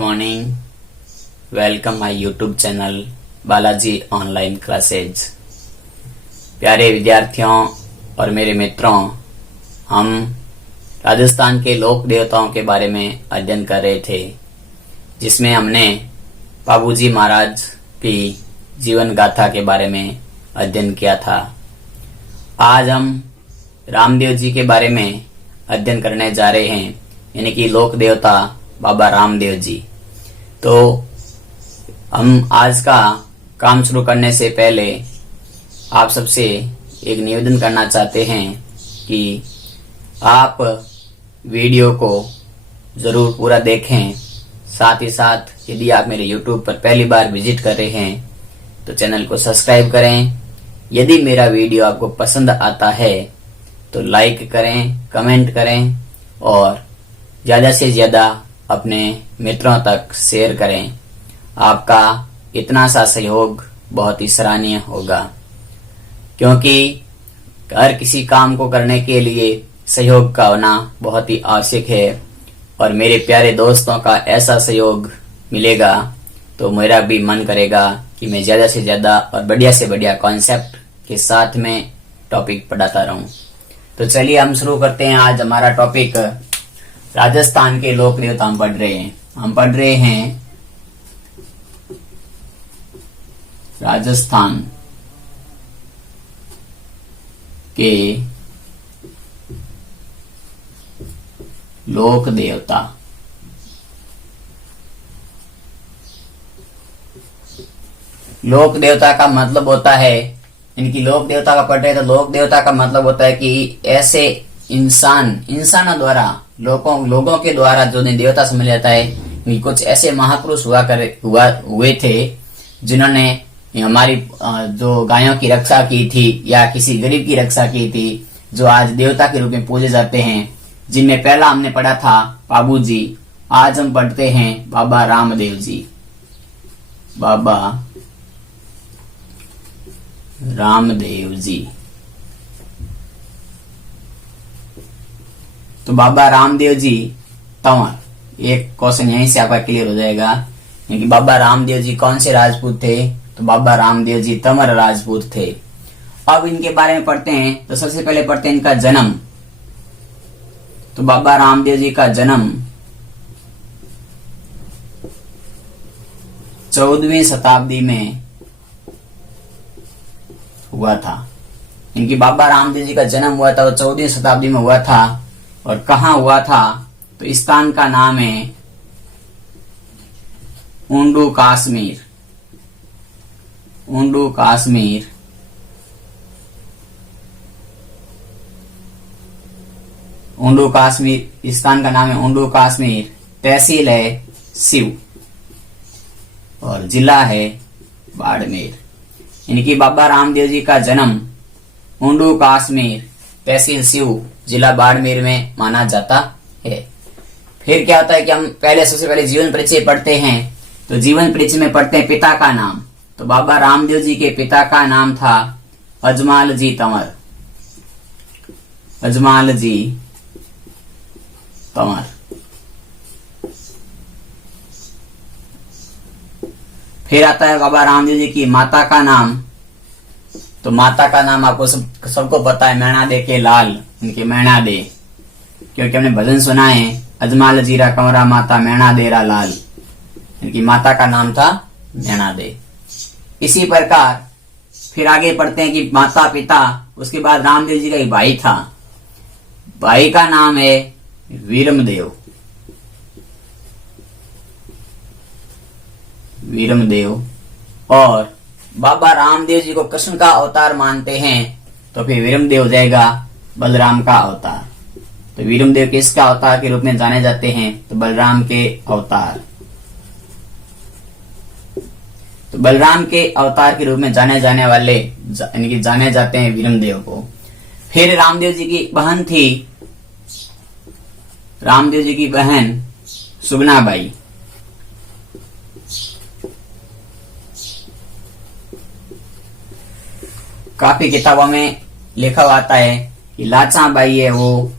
Morning. Welcome my YouTube channel Balaji online classes. प्यारे विद्यार्थियों और मेरे मित्रों, हम राजस्थान के लोक देवताओं के बारे में अध्ययन कर रहे थे, जिसमें हमने बाबूजी महाराज की जीवन गाथा के बारे में अध्ययन किया था। आज हम रामदेव जी के बारे में अध्ययन करने जा रहे हैं, यानी कि लोक देवता बाबा रामदेव जी। तो हम आज का काम शुरू करने से पहले आप सबसे एक निवेदन करना चाहते हैं कि आप वीडियो को जरूर पूरा देखें। साथ ही साथ यदि आप मेरे YouTube पर पहली बार विजिट कर रहे हैं तो चैनल को सब्सक्राइब करें। यदि मेरा वीडियो आपको पसंद आता है तो लाइक करें, कमेंट करें और ज्यादा से ज्यादा अपने मित्रों तक शेयर करें। आपका इतना सा सहयोग बहुत ही सराहनीय होगा, क्योंकि हर किसी काम को करने के लिए सहयोग का होना बहुत ही आवश्यक है। और मेरे प्यारे दोस्तों का ऐसा सहयोग मिलेगा तो मेरा भी मन करेगा कि मैं ज्यादा से ज्यादा और बढ़िया से बढ़िया कॉन्सेप्ट के साथ में टॉपिक पढ़ाता रहूं। तो चलिए हम शुरू करते हैं। आज हमारा टॉपिक राजस्थान के लोक देवता हम पढ़ रहे हैं राजस्थान के लोक देवता। लोक देवता का मतलब होता है, इनकी लोक देवता का पढ़ रहे तो लोक देवता का मतलब होता है कि ऐसे इंसानों द्वारा लोगों के द्वारा जो देवता समझ जाता है कि कुछ ऐसे महापुरुष हुए थे जिन्होंने हमारी जो गायों की रक्षा की थी या किसी गरीब की रक्षा की थी, जो आज देवता के रूप में पूजे जाते हैं। जिनमें पहला हमने पढ़ा था बाबूजी, आज हम पढ़ते हैं बाबा रामदेव जी। बाबा रामदेव जी। तो बाबा रामदेव जी तंवर, एक क्वेश्चन यहीं से आपका क्लियर हो जाएगा कि बाबा रामदेव जी कौन से राजपूत थे। तो बाबा रामदेव जी तंवर राजपूत थे। अब इनके बारे में पढ़ते हैं तो सबसे पहले पढ़ते हैं इनका जन्म। तो बाबा रामदेव जी का जन्म 14वीं शताब्दी में हुआ था। इनकी बाबा रामदेव जी का जन्म हुआ था वो 14वीं शताब्दी में हुआ था। और कहाँ हुआ था तो इस स्थान का नाम है ऊंडू कश्मीर। ऊंडू कश्मीर इस स्थान का नाम है ऊंडू कश्मीर। तहसील है सिव और जिला है बाड़मेर। इनकी बाबा रामदेव जी का जन्म ऊंडू कश्मीर, तहसील सिव, जिला बाड़मेर में माना जाता है। फिर क्या होता है कि हम सबसे पहले जीवन परिचय पढ़ते हैं। तो जीवन परिचय में पढ़ते हैं पिता का नाम। तो बाबा रामदेव जी के पिता का नाम था अजमाल जी तंवर। अजमाल जी तंवर। फिर आता है बाबा रामदेव जी की माता का नाम। तो माता का नाम आपको सबको पता है, मैणा दे के लाल, इनके मैणा दे, क्योंकि हमने भजन सुना है, अजमाल जीरा कंवरा माता मैणा देरा लाल। इनकी माता का नाम था मैणा दे। इसी प्रकार फिर आगे पढ़ते हैं कि माता पिता, उसके बाद रामदेव जी का एक भाई था। भाई का नाम है वीरमदेव। और बाबा रामदेव जी को कृष्ण का अवतार मानते हैं, तो फिर वीरमदेव हो जाएगा बलराम का अवतार। तो वीरमदेव किसका अवतार के रूप में जाने जाते हैं तो बलराम के अवतार। तो बलराम के अवतार के रूप में जाने जाने वाले जाने जाते हैं वीरमदेव को। फिर रामदेव जी की बहन थी, रामदेव जी की बहन सुगनाबाई। काफी किताबों में लिखा हुआ आता है कि लाचा बाई है वो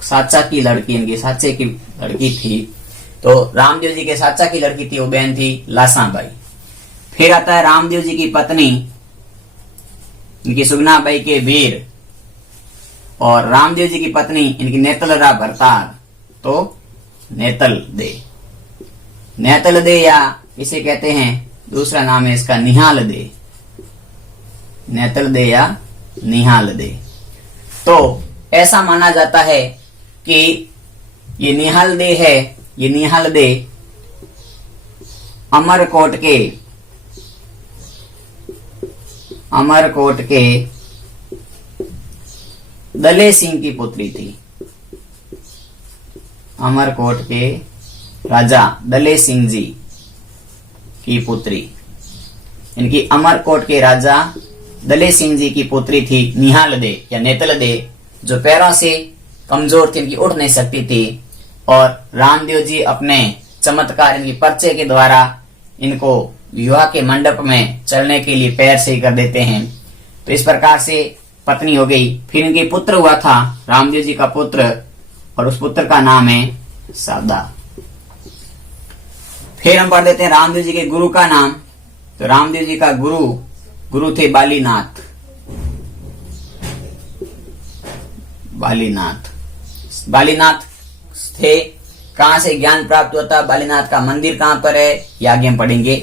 साचा की लड़की, इनकी साचे की लड़की थी। तो रामदेव जी के चाचा की लड़की थी, वो बहन थी लासाबाई। फिर आता है रामदेव जी की पत्नी, इनकी सुगनाबाई के वीर, और रामदेव जी की पत्नी इनकी नेतलरा भरतार, तो नेतल दे। नेतल दे या इसे कहते हैं, दूसरा नाम है इसका निहाल दे। नेतल दे या निहाल दे। तो ऐसा माना जाता है कि ये निहाल दे है, ये निहाल दे अमरकोट के दले सिंह की पुत्री थी। अमरकोट के राजा दले सिंह जी की पुत्री, इनकी अमरकोट के राजा दले सिंह जी की पुत्री थी निहाल दे या नेतल दे, जो पैरों से कमजोर थी, इनकी उठ नहीं सकती थी। और रामदेव जी अपने चमत्कार, इनकी पर्चे के द्वारा इनको विवाह के मंडप में चलने के लिए पैर से कर देते हैं। तो इस प्रकार से पत्नी हो गई। फिर इनके पुत्र हुआ था, रामदेव जी का पुत्र, और उस पुत्र का नाम है सादा। फिर हम पढ़ देते हैं रामदेव जी के गुरु का नाम। तो रामदेव जी का गुरु थे बालीनाथ। बालीनाथ थे। कहां से ज्ञान प्राप्त होता, बालीनाथ का मंदिर कहां पर है, ये आगे हम पढ़ेंगे।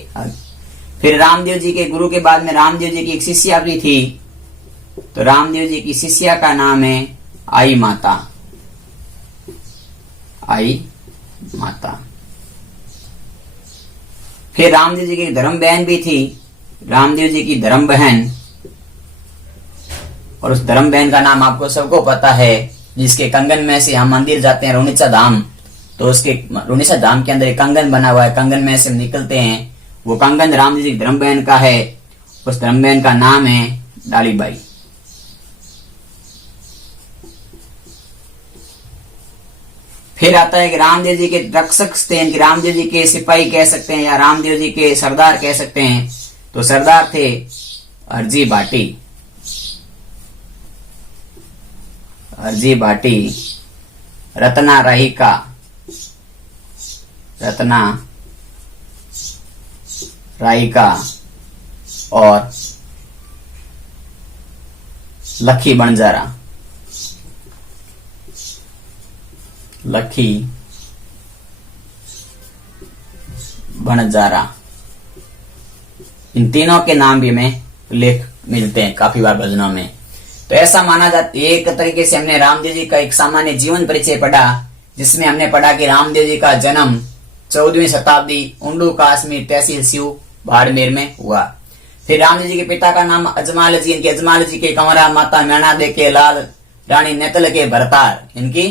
फिर रामदेव जी के गुरु के बाद में रामदेव जी की एक शिष्या भी थी। तो रामदेव जी की शिष्या का नाम है आई माता। फिर रामदेव जी की धर्म बहन भी थी, रामदेव जी की धर्म बहन, और उस धर्म बहन का नाम आपको सबको पता है, जिसके कंगन में से हम मंदिर जाते हैं रुणिचा धाम। तो उसके रुणिचा धाम के अंदर एक कंगन बना हुआ है, कंगन में से निकलते हैं, वो कंगन रामदेव जी की धर्म बहन का है। उस धर्म बहन का नाम है डालीबाई। फिर आता है कि रामदेव जी के रक्षक थे, इनके रामदेव जी के सिपाही कह सकते हैं या रामदेव जी के सरदार कह सकते हैं। तो सरदार थे हरजी भाटी, रत्ना राहिका और लखी बनजारा। इन तीनों के नाम भी हमें उल्लेख मिलते हैं काफी बार भजनों में। तो ऐसा माना जाता है, एक तरीके से हमने रामदेव जी का एक सामान्य जीवन परिचय पढ़ा, जिसमें हमने पढ़ा कि रामदेव जी का जन्म 14वीं शताब्दी उंडू काश्मीर तहसील सिउ बाड़मेर में हुआ। फिर रामदेव जी के पिता का नाम अजमाल जी, इनके अजमाल जी के कंवरा, माता मैणा दे के लाल, रानी नेतल के भरतार, इनकी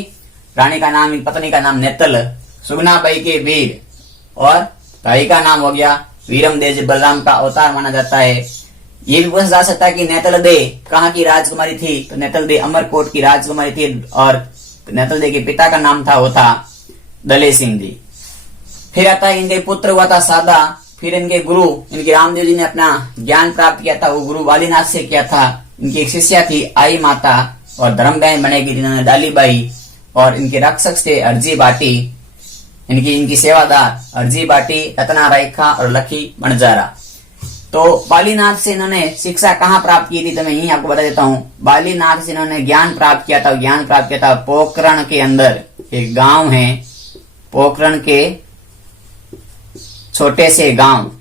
रानी का नाम, पत्नी का नाम नेतल, सुगनाबाई के वीर, और भाई का नाम हो गया वीरम देज, बलराम का अवतार माना जाता है। ये भी पूछा जा सकता है कि नेतल दे कहाँ की राजकुमारी थी। तो नेतल दे अमरकोट की राजकुमारी थी, और नेतल दे के पिता का नाम था, वो था दले सिंह जी। फिर आता है इनके पुत्र हुआ था सादा। फिर इनके गुरु, इनके रामदेव जी ने अपना ज्ञान प्राप्त किया था, वो गुरु बालीनाथ से किया था। इनकी एक शिष्या थी आई माता, और धर्म बहन बनेगी जिन्होंने डालीबाई, और इनके रक्षक थे हरजी भाटी, इनकी सेवादार हरजी भाटी, रत्ना राहिका और लखी बनजारा। तो बालीनाथ से इन्होंने शिक्षा कहाँ प्राप्त की थी, तो मैं यही आपको बता देता हूँ। बालीनाथ से इन्होंने ज्ञान प्राप्त किया था, पोखरण के अंदर एक गांव है, पोखरण के छोटे से गांव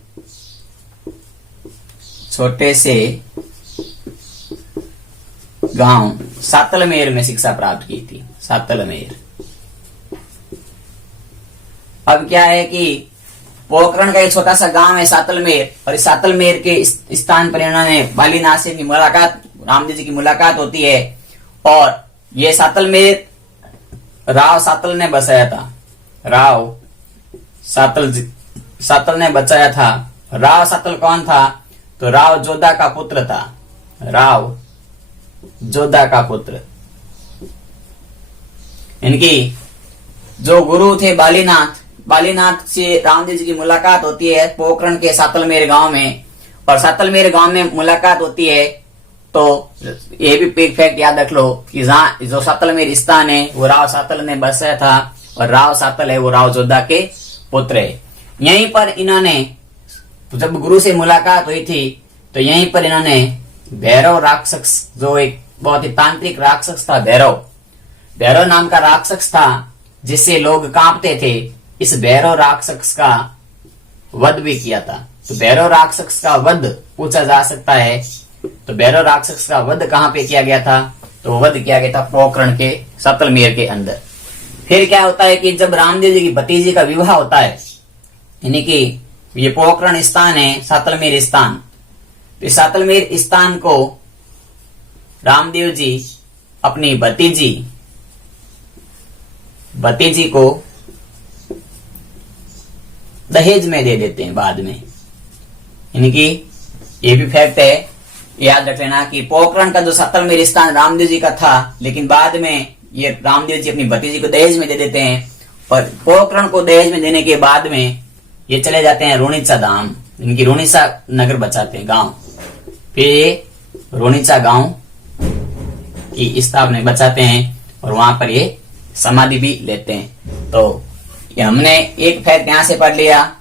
सातलमेर में शिक्षा प्राप्त की थी। सातलमेर। अब क्या है कि पोखरण का एक छोटा सा गांव है सातलमेर, और इस सातलमेर के स्थान पर इन्होंने बालीनाथ से मुलाकात, रामदेव जी की मुलाकात होती है। और ये सातलमेर राव सातल ने बसाया था। राव सातल ने बचाया था। राव सातल कौन था? तो राव जोधा का पुत्र था। राव जोधा का पुत्र। इनकी जो गुरु थे बालीनाथ से रामदेव जी की मुलाकात होती है पोखरण के सातलमेर गांव में। और सातलमेर गांव में मुलाकात होती है तो ये भी एक फैक्ट याद रख लो कि जहाँ जो सातलमेर स्थान है वो राव सातल ने बसाया था। और राव सातल है वो राव जोधा के पुत्र है। यहीं पर इन्होंने जब गुरु से मुलाकात हुई थी तो यहीं पर इन्होंने भैरव राक्षस, जो एक बहुत ही तांत्रिक राक्षस था, भैरव नाम का राक्षस था जिससे लोग कांपते थे, इस भैरव राक्षस का वध भी किया था। तो भैरव राक्षस का वध पूछा जा सकता है, तो भैरव राक्षस का वध कहाँ पे किया गया था? तो वध किया गया था पोखरण के सतलमेर के अंदर। फिर क्या होता है कि जब रामदेव जी की भतीजी का विवाह होता है, यानी कि ये पोखरण स्थान है, सतलमेर स्थान, तो सतलमेर स्थान को रामदेव जी अपनी भतीजी को दहेज में दे देते हैं बाद में। यानी कि ये भी फैक्ट है, याद रख लेना कि पोखरण का जो सतलमेर स्थान रामदेव जी का था, लेकिन बाद में ये रामदेव जी अपनी भतीजी को दहेज में दे देते हैं, और पोखरण को दहेज में देने के बाद में ये चले जाते हैं रोनिचा धाम, इनकी रोनिचा नगर बचाते हैं, गांव। फिर ये रोनिचा गांव की स्थापना बचाते हैं और वहां पर ये समाधि भी लेते हैं। तो ये हमने एक फैक्ट यहां से पढ़ लिया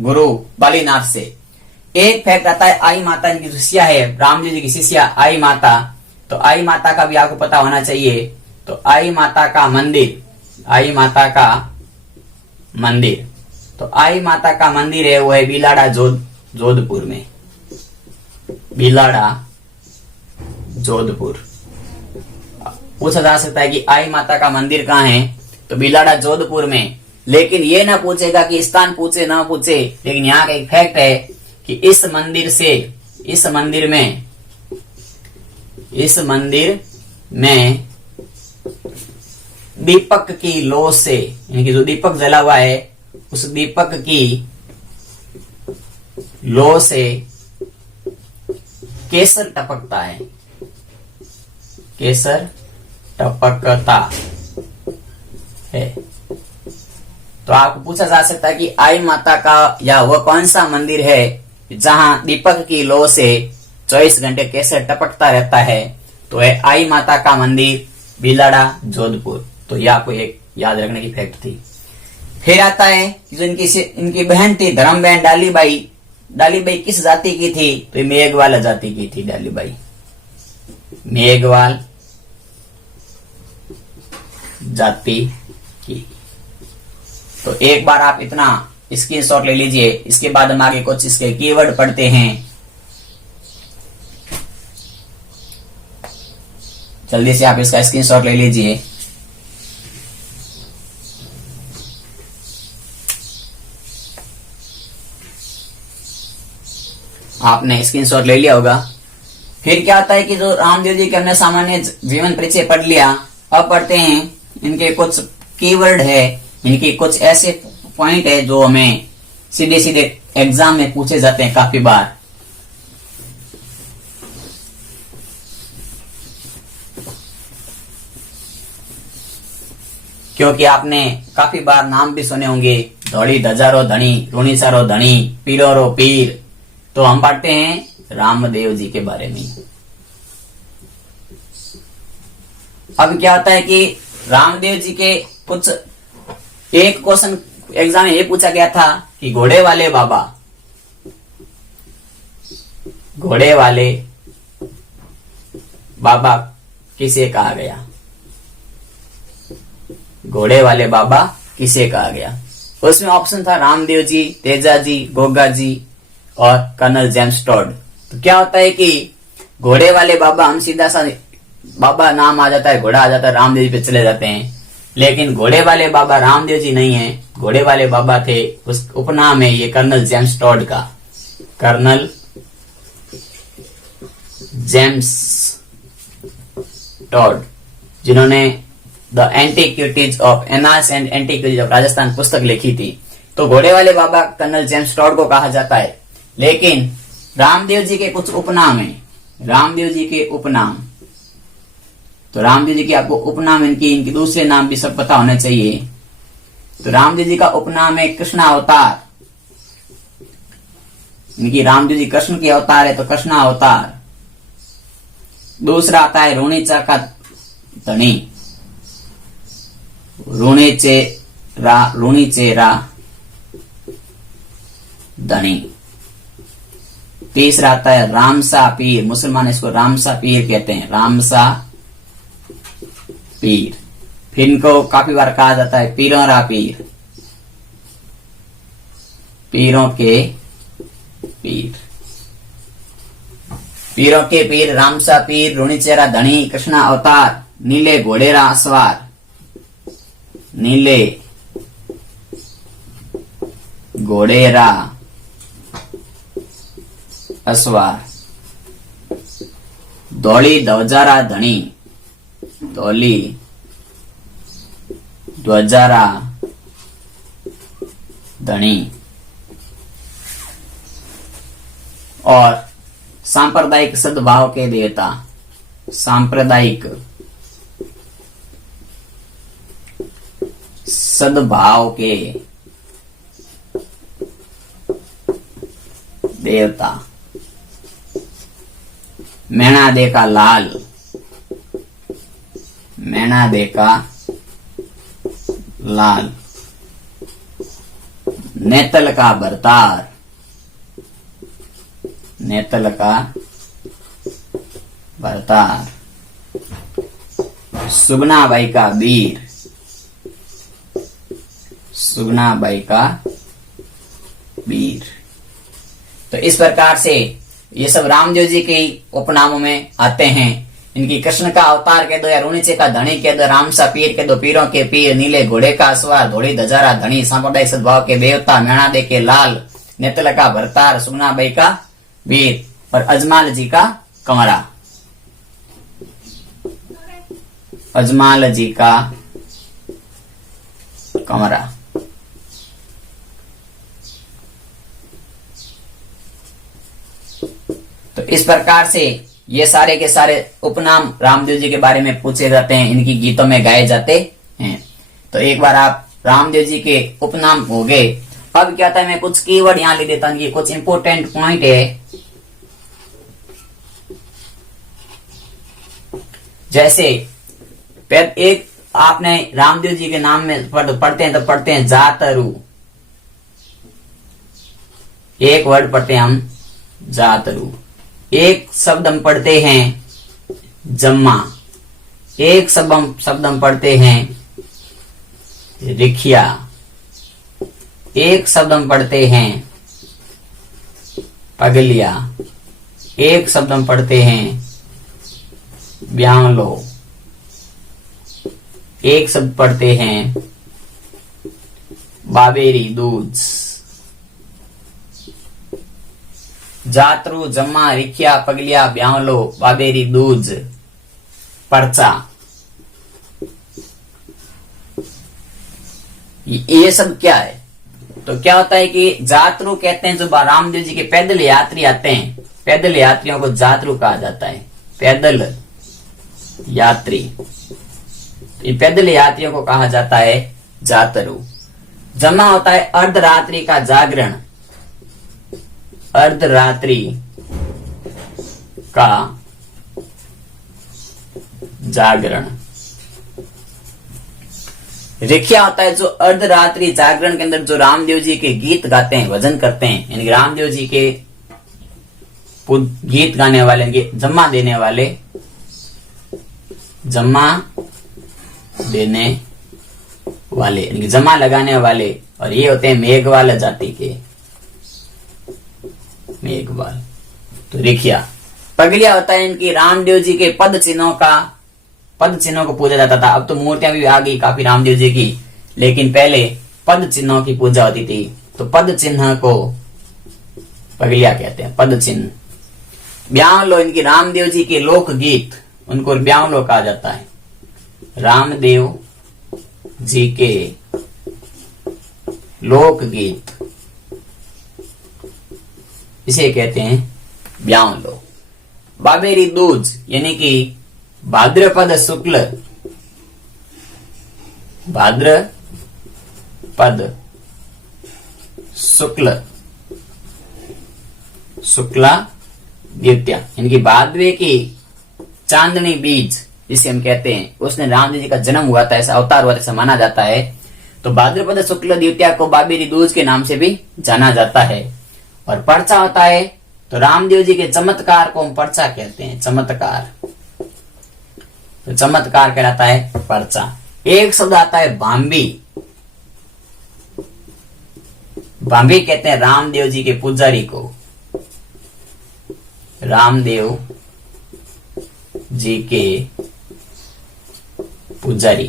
गुरु बालीनाथ से। एक फैक्ट आता है आई माता इनकी शिष्या है, रामदेव जी की शिष्या आई माता। तो आई माता का भी आपको पता होना चाहिए। तो आई माता का मंदिर, तो आई माता का मंदिर है वो है बिलाड़ा जोधपुर में, बिलाड़ा जोधपुर। पूछा जा सकता है कि आई माता का मंदिर कहाँ है? तो बिलाड़ा जोधपुर में। लेकिन ये ना पूछेगा कि स्थान पूछे ना पूछे, लेकिन यहाँ का एक फैक्ट है कि इस मंदिर में दीपक की लौ से, यानी कि जो दीपक जला हुआ है उस दीपक की लौ से केसर टपकता है, केसर टपकता है। तो आपको पूछा जा सकता है कि आई माता का या वह कौन सा मंदिर है जहां दीपक की लौ से 24 घंटे केसर टपकता रहता है? तो है आई माता का मंदिर बिलाड़ा जोधपुर। तो यह आपको एक याद रखने की फैक्ट थी। फिर आता है कि जो इनकी बहन थी धर्म बहन डालीबाई किस जाति की थी? तो मेघवाल जाति की थी डालीबाई, मेघवाल जाति की। तो एक बार आप इतना स्क्रीनशॉट ले लीजिए, इसके बाद हम आगे कुछ इसके कीवर्ड पढ़ते हैं। जल्दी से आप इसका स्क्रीनशॉट ले लीजिए। आपने स्क्रीनशॉट ले लिया होगा। फिर क्या होता है कि जो रामदेव जी के हमने सामान्य जीवन परिचय पढ़ लिया, अब पढ़ते हैं इनके कुछ कीवर्ड है, इनके कुछ ऐसे पॉइंट है जो हमें सीधे सीधे एग्जाम में पूछे जाते हैं काफी बार। क्योंकि आपने काफी बार नाम भी सुने होंगे, धौड़ी धजारो धनी, रोनिचारो धनी, पीरोरो पीर। तो हम पढ़ते हैं रामदेव जी के बारे में। अब क्या होता है कि रामदेव जी के कुछ एक क्वेश्चन एग्जाम में ये पूछा गया था कि घोड़े वाले बाबा किसे कहा गया? घोड़े वाले बाबा किसे कहा गया? उसमें ऑप्शन था रामदेव जी, तेजा जी, गोगा जी और कर्नल जेम्स टॉड। तो क्या होता है कि घोड़े वाले बाबा, हम सीधा सा बाबा नाम आ जाता है, घोड़ा आ जाता है, रामदेव जी पे चले जाते हैं। लेकिन घोड़े वाले बाबा रामदेव जी नहीं है, घोड़े वाले बाबा थे, उस उपनाम है ये कर्नल जेम्स टॉड का, कर्नल जेम्स टॉड, जिन्होंने the antiquities of annals and antiquities of Rajasthan पुस्तक लिखी थी। तो घोड़े वाले बाबा कर्नल जेम्स टॉड को कहा जाता है। लेकिन रामदेव जी के कुछ उपनाम है, रामदेव जी के उपनाम। तो रामदेव जी के आपको उपनाम, इनकी दूसरे नाम भी सब पता होना चाहिए। तो रामदेव जी का उपनाम है कृष्णा अवतार, इनकी रामदेव जी कृष्ण के अवतार है तो कृष्णा अवतार। दूसरा आता है रोनिचा का धनी, ऋणी चेरा धनी। तीसरा आता है रामसा पीर, मुसलमान इसको रामसा पीर कहते हैं, रामसा पीर। फिर इनको काफी बार कहा जाता है पीरों पीर, पीरों के पीर, पीरों के पीर, रामसा पीर, ऋणीचेरा धनी, कृष्णा अवतार, नीले घोड़ेरा असवार, नीले घोड़ेरा असवार, धोली ध्वजारा धनी, धोली ध्वजारा धनी। और सांप्रदायिक सद्भाव के देवता, सांप्रदायिक सद्भाव के देवता, मैना दे का लाल, मैना दे का लाल, नेतल का भरतार, नेतल का भरतार, सुगनाबाई का वीर, सुगनाबाई का वीर। तो इस प्रकार से ये सब रामदेव जी के उपनामों में आते हैं। इनकी कृष्ण का अवतार कह दो या ऋणीचे का धनी कह दो, रामसा पीर कह दो, पीरों के पीर, नीले घोड़े का असवार, धोड़ी ध्वजारा धनी, सांप्रदायिक सद्भाव के देवता, मैणा दे के लाल, नेतल का भरतार, सुगनाबाई का वीर और अजमाल जी का कंवरा, अजमाल जी का कंवरा। तो इस प्रकार से ये सारे के सारे उपनाम रामदेव जी के बारे में पूछे जाते हैं, इनकी गीतों में गाए जाते हैं। तो एक बार आप रामदेव जी के उपनाम हो गए। अब क्या था, मैं कुछ कीवर्ड यहां ले देता हूं, ये कुछ इंपोर्टेंट पॉइंट है। जैसे एक आपने रामदेव जी के नाम में पढ़ते हैं तो पढ़ते हैं जातरू, एक वर्ड पढ़ते हैं हम जातरू। एक शब्द हम पढ़ते हैं जम्मा, एक शब्द हम पढ़ते हैं रिखिया, एक शब्द हम पढ़ते हैं पगलिया, एक शब्द हम पढ़ते हैं ब्यांलो, एक शब्द पढ़ते हैं बाबेरी दूध। जातरू, जम्मा, रिखिया, पगलिया, ब्यांलो, बाबेरी दूज, पर्चा, ये सब क्या है? तो क्या होता है कि जातरू कहते हैं जो रामदेव जी के पैदल यात्री आते हैं, पैदल यात्रियों को जातरू कहा जाता है, पैदल यात्री। तो ये पैदल यात्रियों को कहा जाता है जातरू। जम्मा होता है अर्धरात्रि का जागरण, अर्धरात्रि का जागरण। रिखिया होता है जो अर्धरात्रि जागरण के अंदर जो रामदेव जी के गीत गाते हैं, भजन करते हैं, यानी रामदेव जी के गीत गाने वाले, जम्मा देने वाले, जम्मा देने वाले, यानी जमा लगाने वाले। और ये होते हैं मेघवाल जाति के, मेघवाल। तो रिखिया। पगलिया होता है इनकी रामदेव जी के पद चिन्हों को पूजा जाता था। अब तो मूर्तियां भी आ गई काफी रामदेव जी की, लेकिन पहले पद चिन्हों की पूजा होती थी। तो पद चिन्ह को पगलिया कहते हैं, पद चिन्ह। ब्यांलो, इनकी रामदेव जी के लोकगीत, उनको ब्यांलो कहा जाता है। रामदेव जी के लोकगीत, इसे कहते हैं ब्यांलो। बाबेरी दूज, यानी कि भाद्रपद शुक्ल, भाद्रपद शुक्ला द्वितीया, इनकी भादवे की चांदनी बीज, जिसे हम कहते हैं, उसने रामदेव जी का जन्म हुआ था, ऐसा अवतार हुआ था, ऐसा माना जाता है। तो भाद्रपद शुक्ल द्वितीया को बाबेरी दूज के नाम से भी जाना जाता है। और पर्चा होता है, तो रामदेव जी के चमत्कार को हम पर्चा कहते हैं, चमत्कार। तो चमत्कार कहलाता है पर्चा। एक शब्द आता है भांबी। भांबी कहते हैं रामदेव जी के पुजारी को, रामदेव जी के पुजारी।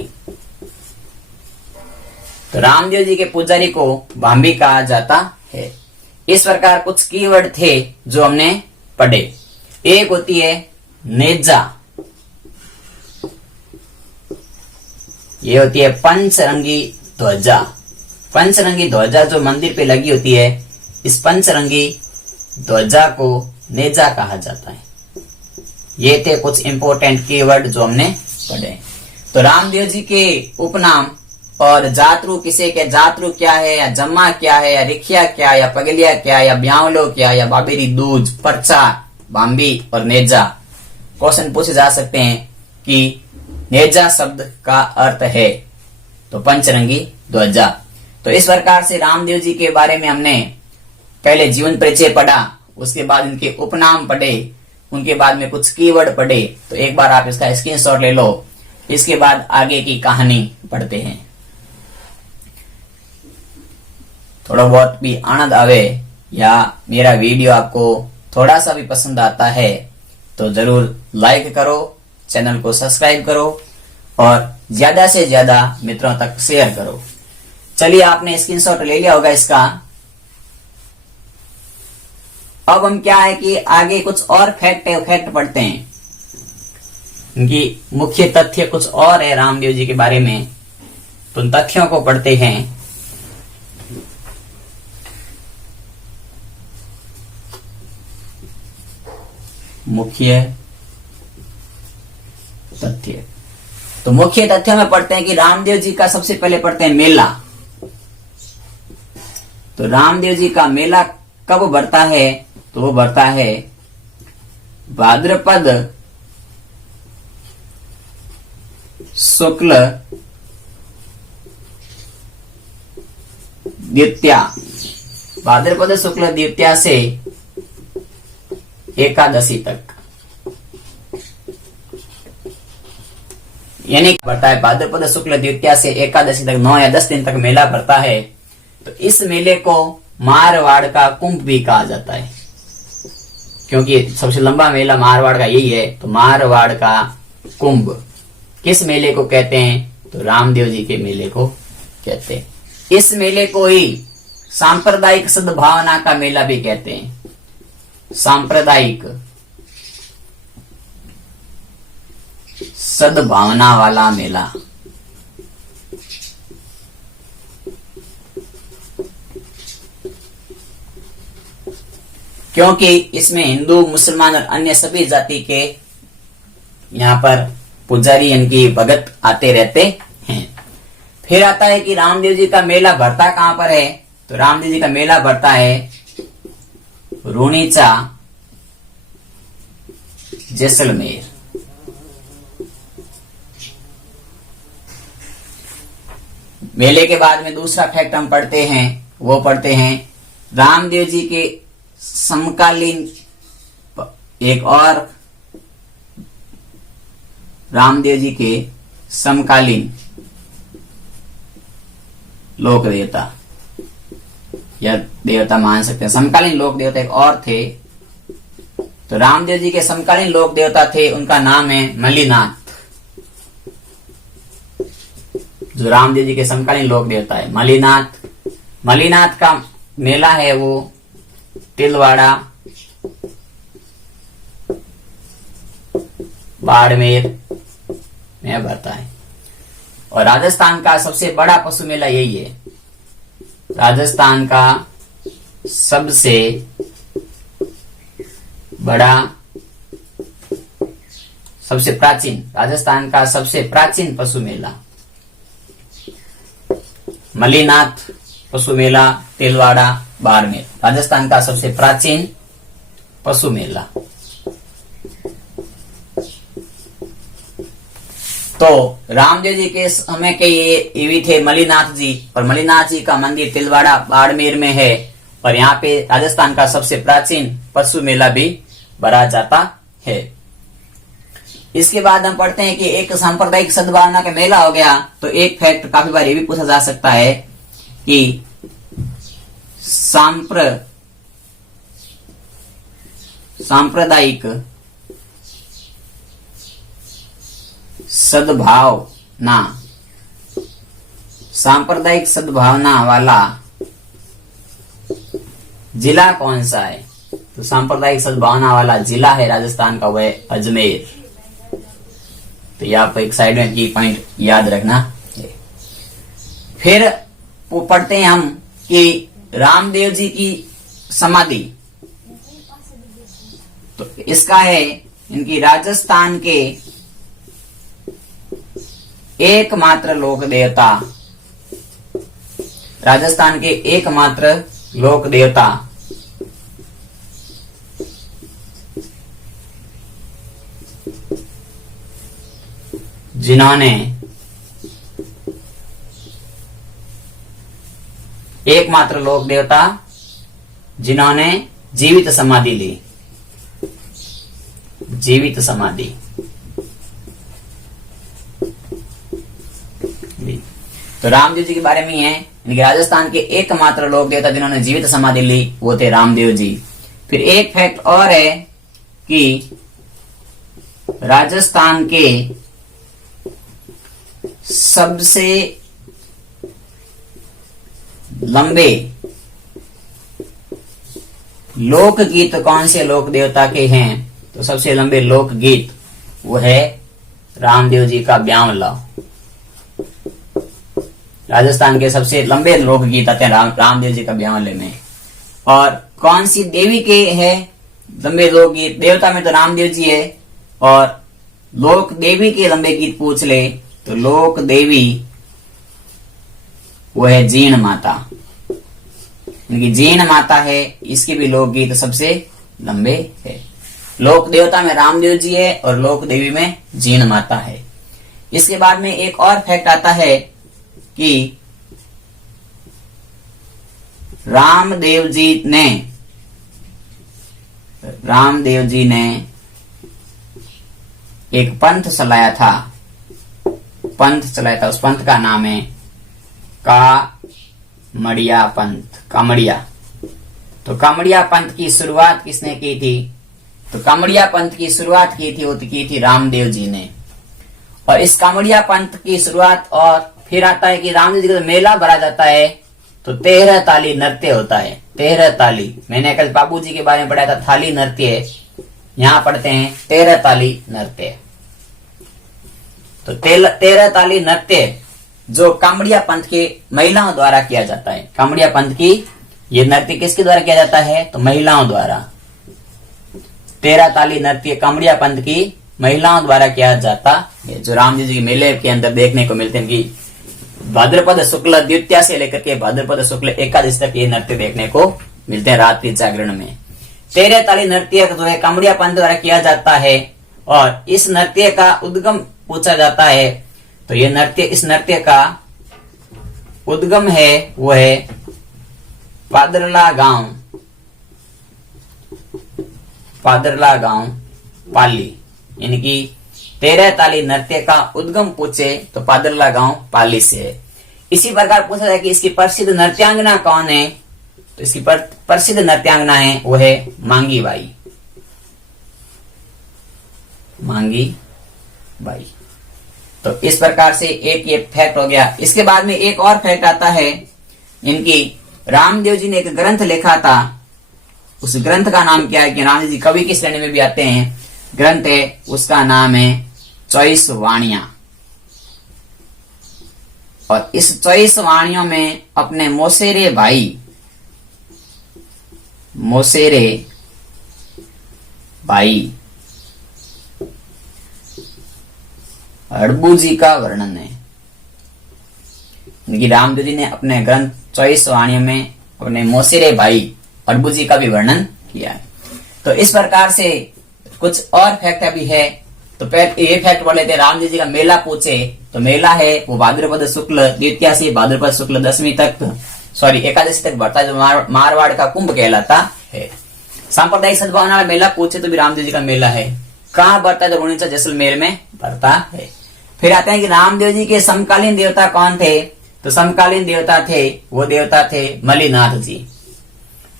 तो रामदेव जी के पुजारी को भांबी कहा जाता है। इस प्रकार कुछ कीवर्ड थे जो हमने पढ़े। एक होती है नेजा, ये होती है पंचरंगी ध्वजा। पंचरंगी ध्वजा जो मंदिर पे लगी होती है, इस पंचरंगी ध्वजा को नेजा कहा जाता है। ये थे कुछ इंपॉर्टेंट कीवर्ड जो हमने पढ़े। तो रामदेव जी के उपनाम और जातरू किसे के, जातरू क्या है, या जम्मा क्या है, या रिखिया क्या, या पगलिया क्या, या ब्यावलो क्या, या बाबेरी दूज, पर्चा, भांबी और नेजा। क्वेश्चन पूछे जा सकते हैं कि नेजा शब्द का अर्थ है तो पंचरंगी ध्वजा। तो इस प्रकार से रामदेव जी के बारे में हमने पहले जीवन परिचय पढ़ा, उसके बाद इनके उपनाम पढ़े, उनके बाद में कुछ कीवर्ड पढ़े। तो एक बार आप इसका स्क्रीनशॉट ले लो, इसके बाद आगे की कहानी पढ़ते हैं। थोड़ा बहुत भी आनंद आवे या मेरा वीडियो आपको थोड़ा सा भी पसंद आता है तो जरूर लाइक करो, चैनल को सब्सक्राइब करो और ज्यादा से ज्यादा मित्रों तक शेयर करो। चलिए, आपने स्क्रीनशॉट ले लिया होगा इसका। अब हम क्या है कि आगे कुछ और फैक्ट पढ़ते हैं। इनकी मुख्य तथ्य कुछ और है रामदेव जी के बारे में, तो उन तथ्यों को पढ़ते हैं। मुख्य तथ्य, तो मुख्य तथ्यों में पढ़ते हैं कि रामदेव जी का सबसे पहले पढ़ते हैं मेला। तो रामदेव जी का मेला कब बढ़ता है, तो वो बढ़ता है भाद्रपद शुक्ल द्वितीया। भाद्रपद शुक्ल द्वितीया से एकादशी तक, यानी बढ़ता है भाद्रपद शुक्ल द्वितीया से एकादशी तक, 9 या 10 दिन तक मेला बढ़ता है। तो इस मेले को मारवाड़ का कुंभ भी कहा जाता है, क्योंकि सबसे लंबा मेला मारवाड़ का यही है। तो मारवाड़ का कुंभ किस मेले को कहते हैं, तो रामदेव जी के मेले को कहते हैं। इस मेले को ही सांप्रदायिक सद्भावना का मेला भी कहते हैं। सांप्रदायिक सद्भावना वाला मेला। क्योंकि इसमें हिंदू, मुसलमान और अन्य सभी जाति के यहाँ पर पुजारी, इनकी भगत आते रहते हैं। फिर आता है कि रामदेव जी का मेला भरता कहां पर है, तो रामदेव जी का मेला भरता है रूणीचा, जैसलमेर। मेले के बाद में दूसरा फैक्ट हम पढ़ते हैं, वो पढ़ते हैं रामदेव जी के समकालीन एक और रामदेव जी के समकालीन लोक देवता या देवता मान सकते हैं, समकालीन लोक देवता एक और थे। तो रामदेव जी के समकालीन लोक देवता थे, उनका नाम है मल्लीनाथ। जो रामदेव जी के समकालीन लोक देवता है मल्लीनाथ। मल्लीनाथ का मेला है वो तिलवाड़ा, बाड़मेर में भरता है। और राजस्थान का सबसे बड़ा पशु मेला यही है। राजस्थान का सबसे बड़ा, सबसे प्राचीन, राजस्थान का सबसे प्राचीन पशु मेला मल्लीनाथ पशु मेला, तिलवाड़ा, बाड़मेर, राजस्थान का सबसे प्राचीन पशु मेला। तो रामदेव जी के समय के ये भी थे मलिनाथ जी, और मलिनाथ जी का मंदिर तिलवाड़ा बाड़मेर में है, और यहाँ पे राजस्थान का सबसे प्राचीन पशु मेला भी भरा जाता है। इसके बाद हम पढ़ते हैं कि एक सांप्रदायिक सद्भावना का मेला हो गया। तो एक फैक्ट काफी बार ये भी पूछा जा सकता है कि सांप्रदायिक सद्भावना वाला जिला कौन सा है? तो सांप्रदायिक सद्भावना वाला जिला है राजस्थान का, वह है अजमेर। तो ये आपको एक साइड में की पॉइंट याद रखना है। फिर वो पढ़ते हैं हम कि रामदेव जी की समाधि, तो इसका है इनकी राजस्थान के एकमात्र लोक देवता, राजस्थान के एकमात्र लोक देवता जिन्होंने एकमात्र लोक देवता जिन्होंने जीवित समाधि ली, जीवित समाधि ली। तो रामदेव जी के बारे में है, इनके राजस्थान के एकमात्र लोक देवता जिन्होंने जीवित समाधि ली वो थे रामदेव जी। फिर एक फैक्ट और है कि राजस्थान के सबसे लंबे लोकगीत कौन से लोक देवता के हैं? तो सबसे लंबे लोकगीत वो है रामदेव जी का ब्यामला। राजस्थान के सबसे लंबे लोकगीत आते हैं रामदेव जी का ब्यामले में। और कौन सी देवी के है लंबे लोकगीत? देवता में तो रामदेव जी है, और लोक देवी के लंबे गीत पूछ ले तो लोक देवी वो है जीण माता, इनकी जीण माता है, इसके भी लोकगीत सबसे लंबे है। लोक देवता में रामदेव जी है और लोक देवी में जीण माता है। इसके बाद में एक और फैक्ट आता है कि रामदेव जी ने एक पंथ चलाया था, उस पंथ का नाम है कामड़िया पंथ, कामड़िया। तो कामड़िया पंथ की शुरुआत किसने की थी? तो कामड़िया पंथ की शुरुआत की थी रामदेव जी ने। और इस कामड़िया पंथ की शुरुआत, और फिर आता है कि रामदेव जी का मेला भरा जाता है तो 13 ताली नृत्य होता है। 13 ताली, मैंने कल बाबू जी के बारे में पढ़ाया था, थाली नृत्य, यहाँ पढ़ते हैं 13 ताली नृत्य। तो 13 ताली नृत्य जो कामड़िया पंथ के महिलाओं द्वारा किया जाता है। कामड़िया पंथ की ये नृत्य किसके द्वारा किया जाता है? तो महिलाओं द्वारा। 13 ताली नृत्य कामड़िया पंथ की महिलाओं द्वारा किया जाता है, जो रामदेव जी के मेले के अंदर देखने को मिलते हैं कि भाद्रपद शुक्ल द्वितीया से लेकर के भाद्रपद शुक्ल एकादशी तक ये नृत्य देखने को मिलते हैं रात्रि जागरण में। 13 ताली नृत्य जो है कामड़िया पंथ द्वारा किया जाता है, और इस नृत्य का उद्गम पूछा जाता है। तो ये नृत्य, इस नृत्य का उद्गम है वो है पादरला गांव पाली। इनकी 13 ताली नृत्य का उद्गम पूछे तो पादरला गांव पाली से है। इसी प्रकार पूछा जाए कि इसकी प्रसिद्ध नृत्यांगना कौन है? तो इसकी प्रसिद्ध नृत्यांगना है वो है मांगी बाई। तो इस प्रकार से एक ये फैक्ट हो गया। इसके बाद में एक और फैक्ट आता है, इनकी रामदेव जी ने एक ग्रंथ लिखा था, उस ग्रंथ का नाम क्या है? कि रामदेव जी कवि की श्रेणी में भी आते हैं। ग्रंथ है उसका नाम है 24 वाणियां। और इस 24 वाणियों में अपने मोसेरे भाई हड़बू जी का वर्णन है। इनकी रामदेव जी ने अपने ग्रंथ 24 वाणियों में अपने मोसेरे भाई हड़बू जी का भी वर्णन किया है। तो इस प्रकार से कुछ और फैक्ट भी है तो पहले ये फैक्ट पढ़ लेते हैं। रामदेव जी का मेला पूछे तो मेला है वो भाद्रपद शुक्ल द्वितीया से भाद्रपद शुक्ल दशमी तक एकादशी तक बढ़ता है, जो मारवाड़ का कुंभ कहलाता है। सांप्रदायिक सद्भावना वाला मेला पूछे तो भी रामदेव जी का मेला है। कहाँ बढ़ता है? तो रुणीचा जैसलमेर में बढ़ता है। फिर आते हैं कि रामदेव जी के समकालीन देवता कौन थे? तो समकालीन देवता थे, वो देवता थे मलिनाथ जी।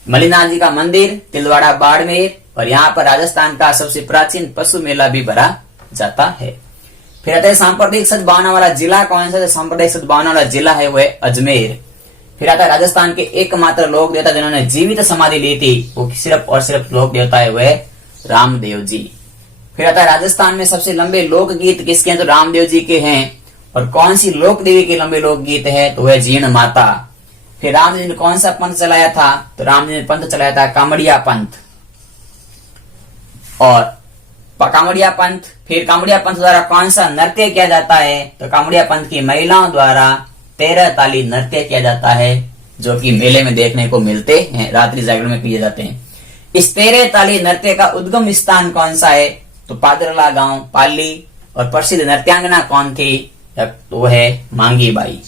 मलिनाथ जी का मंदिर तिलवाड़ा बाड़मेर, और यहाँ पर राजस्थान का सबसे प्राचीन पशु मेला भी भरा जाता है। फिर आता है सांप्रदायिक सद्भावना वाला जिला कौन सा? तो सांप्रदायिक सद्भावना वाला जिला है वो है अजमेर। फिर आता है राजस्थान के एकमात्र लोक देवता जिन्होंने जीवित समाधि ली थी, वो सिर्फ और सिर्फ लोक देवता है वह रामदेव जी। फिर आता है राजस्थान में सबसे लंबे लोकगीत किसके हैं? तो रामदेव जी के हैं। और कौन सी लोक देवी के लंबे लोकगीत है? तो वह जीर्ण माता। फिर रामदेव जी ने कौन सा पंथ चलाया था? तो रामदेव जी ने पंथ चलाया था कामड़िया पंथ। और कामड़िया पंथ, फिर कामड़िया पंथ द्वारा कौन सा नृत्य किया जाता है? तो कामड़िया पंथ की महिलाओं द्वारा 13 ताली नृत्य किया जाता है, जो कि मेले में देखने को मिलते हैं, रात्रि जागरण में किए जाते हैं। इस 13 ताली नृत्य का उद्गम स्थान कौन सा है? तो पादरला गांव पाली। और प्रसिद्ध नृत्यांगना कौन थी? तो है मांगी बाई।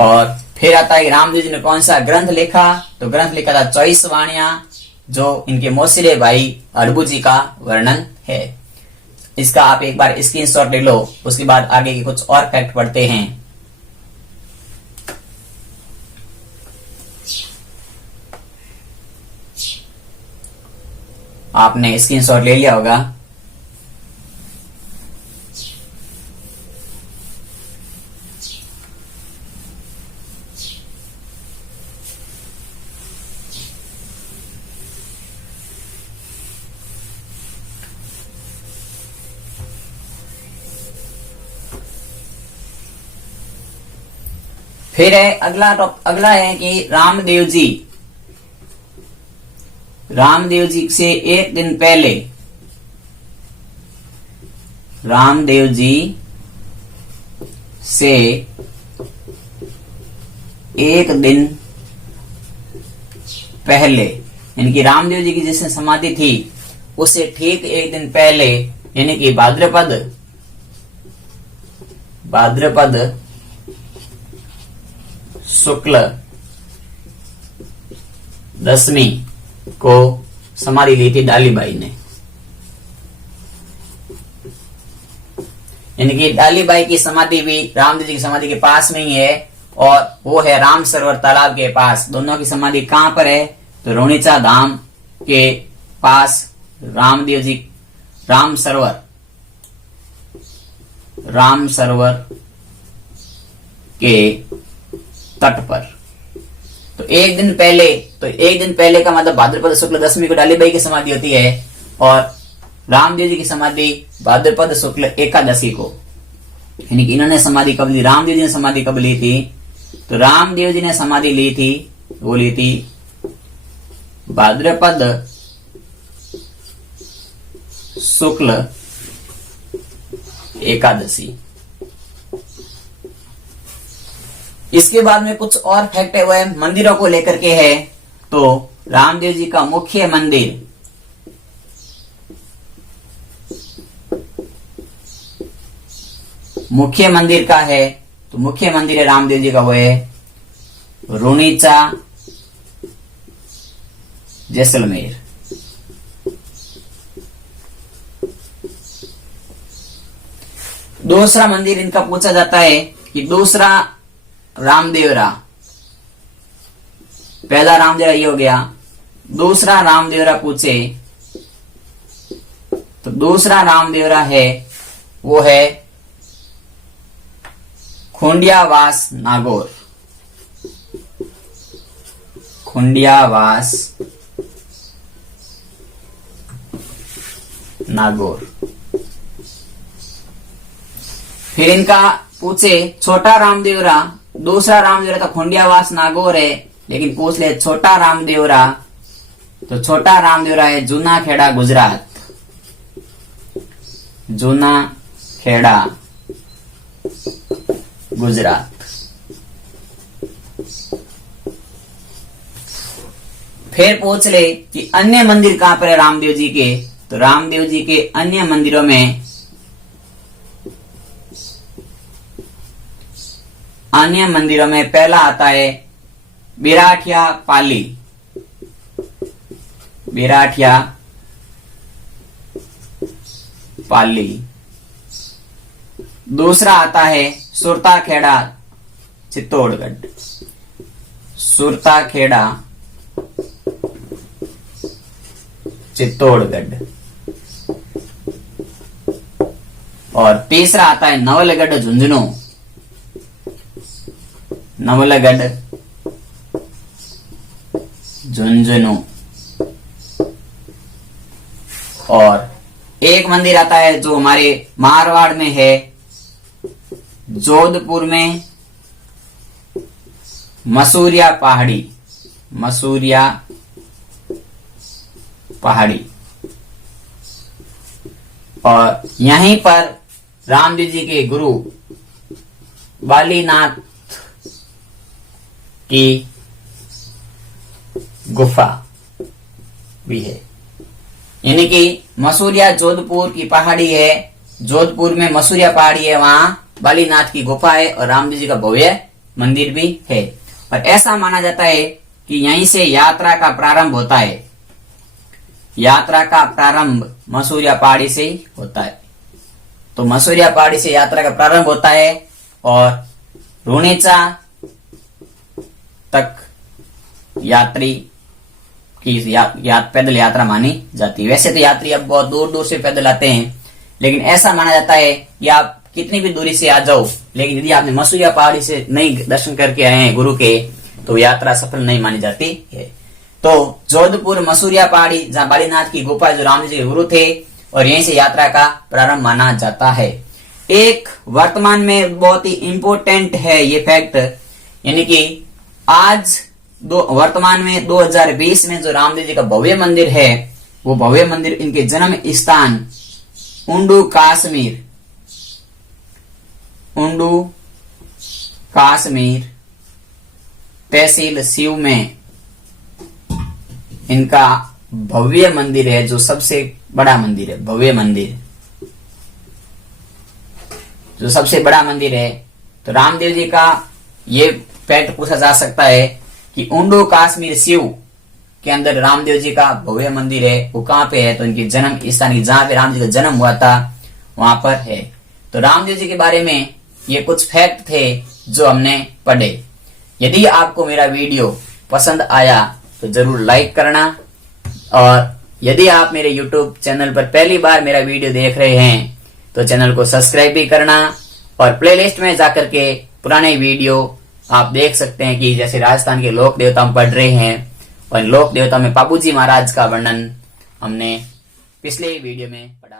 और फिर आता है रामदेव जी ने कौन सा ग्रंथ लिखा? तो ग्रंथ लिखा था 24 वाणियां, जो इनके मौसिले भाई अड़बू जी का वर्णन है। इसका आप एक बार स्क्रीनशॉट ले लो, उसके बाद आगे के कुछ और फैक्ट पढ़ते हैं। आपने स्क्रीनशॉट ले लिया होगा। फिर है अगला है कि रामदेव जी से एक दिन पहले, रामदेव जी से एक दिन पहले, यानी कि रामदेव जी की जिसने समाधि थी उससे ठीक एक दिन पहले, यानी कि भाद्रपद शुक्ल दशमी को समाधि ली थी डालीबाई ने। यानी कि डालीबाई की समाधि भी रामदेव जी की समाधि के पास में ही है, और वो है राम सरोवर तालाब के पास। दोनों की समाधि कहां पर है? तो रुणीचा धाम के पास रामदेव जी राम सरोवर के तट पर। तो एक दिन पहले का मतलब भाद्रपद शुक्ल दशमी को डालीबाई की समाधि होती है, और रामदेव जी की समाधि भाद्रपद शुक्ल एकादशी को। यानी कि इन्होंने समाधि कब ली? रामदेव जी ने समाधि कब ली थी? तो रामदेव जी ने समाधि ली थी, वो ली थी भाद्रपद शुक्ल एकादशी। इसके बाद में कुछ और फैक्ट है, वह मंदिरों को लेकर के है। तो रामदेव जी का मुख्य मंदिर का है, तो मुख्य मंदिर है रामदेव जी का वो है रुणीचा जैसलमेर। दूसरा मंदिर इनका पूछा जाता है कि दूसरा रामदेवरा, पहला रामदेवरा ये हो गया, दूसरा रामदेवरा पूछे तो दूसरा रामदेवरा है वो है खुंडियावास नागौर। फिर इनका पूछे छोटा रामदेवरा, दूसरा रामदेवरा तो खुंडियावास नागौर है, लेकिन पूछ ले छोटा रामदेवरा, तो छोटा रामदेवरा है जूना खेड़ा गुजरात। फिर पूछ ले कि अन्य मंदिर कहां पर है रामदेव जी के, तो रामदेव जी के अन्य मंदिरों में पहला आता है बिराठिया पाली। बिराठिया पाली। दूसरा आता है सुरताखेड़ा चित्तौड़गढ़। सुरताखेड़ा चित्तौड़गढ़। और तीसरा आता है नवलगढ़ झुंझुनू। नवलगढ़ झुंझुनू। और एक मंदिर आता है जो हमारे मारवाड़ में है, जोधपुर में मसूरिया पहाड़ी। मसूरिया पहाड़ी। और यहीं पर रामदेव जी के गुरु बालीनाथ की गुफा भी है। यानी कि मसूरिया जोधपुर की पहाड़ी है, जोधपुर में मसूरिया पहाड़ी है, वहां बालीनाथ की गुफा है और रामदेव जी का भव्य मंदिर भी है। और ऐसा माना जाता है कि यहीं से यात्रा का प्रारंभ होता है। यात्रा का प्रारंभ मसूरिया पहाड़ी से ही होता है। तो मसूरिया पहाड़ी से यात्रा का प्रारंभ होता है और रुणेचा तक यात्री की पैदल यात्रा मानी जाती है। वैसे तो यात्री अब बहुत दूर दूर से पैदल आते हैं, लेकिन ऐसा माना जाता है कि आप कितनी भी दूरी से आ जाओ, लेकिन यदि आपने मसूरिया पहाड़ी से नहीं दर्शन करके आए हैं गुरु के, तो यात्रा सफल नहीं मानी जाती है। तो जोधपुर मसूरिया पहाड़ी, जहाँ बालीनाथ की गुफा, जो रामदेव जी के गुरु थे, और यहीं से यात्रा का प्रारंभ माना जाता है। एक वर्तमान में बहुत ही इंपोर्टेंट है ये फैक्ट, यानी कि आज वर्तमान में 2020 में जो रामदेव जी का भव्य मंदिर है, वो भव्य मंदिर इनके जन्म स्थान उंडू काश्मीर तहसील सीव में इनका भव्य मंदिर है, जो सबसे बड़ा मंदिर है। भव्य मंदिर जो सबसे बड़ा मंदिर है। तो रामदेव जी का ये फैक्ट पूछा जा सकता है कि उंडू काश्मीर सीव के अंदर रामदेव जी का भव्य मंदिर है, वो कहां पे है? तो इनके जन्म स्थान, जहां पे रामदेव जी का जन्म हुआ था, वहां पर है। तो रामदेव जी के बारे में ये कुछ फैक्ट थे जो हमने पढ़े। यदि आपको मेरा वीडियो पसंद आया तो जरूर लाइक करना, और यदि आप मेरे YouTube चैनल पर पहली बार मेरा वीडियो देख रहे हैं तो चैनल को सब्सक्राइब भी करना, और प्लेलिस्ट में जाकर के पुराने वीडियो आप देख सकते हैं कि जैसे राजस्थान के लोक देवता हम पढ़ रहे हैं, और लोक देवता में पाबूजी महाराज का वर्णन हमने पिछले वीडियो में पढ़ा।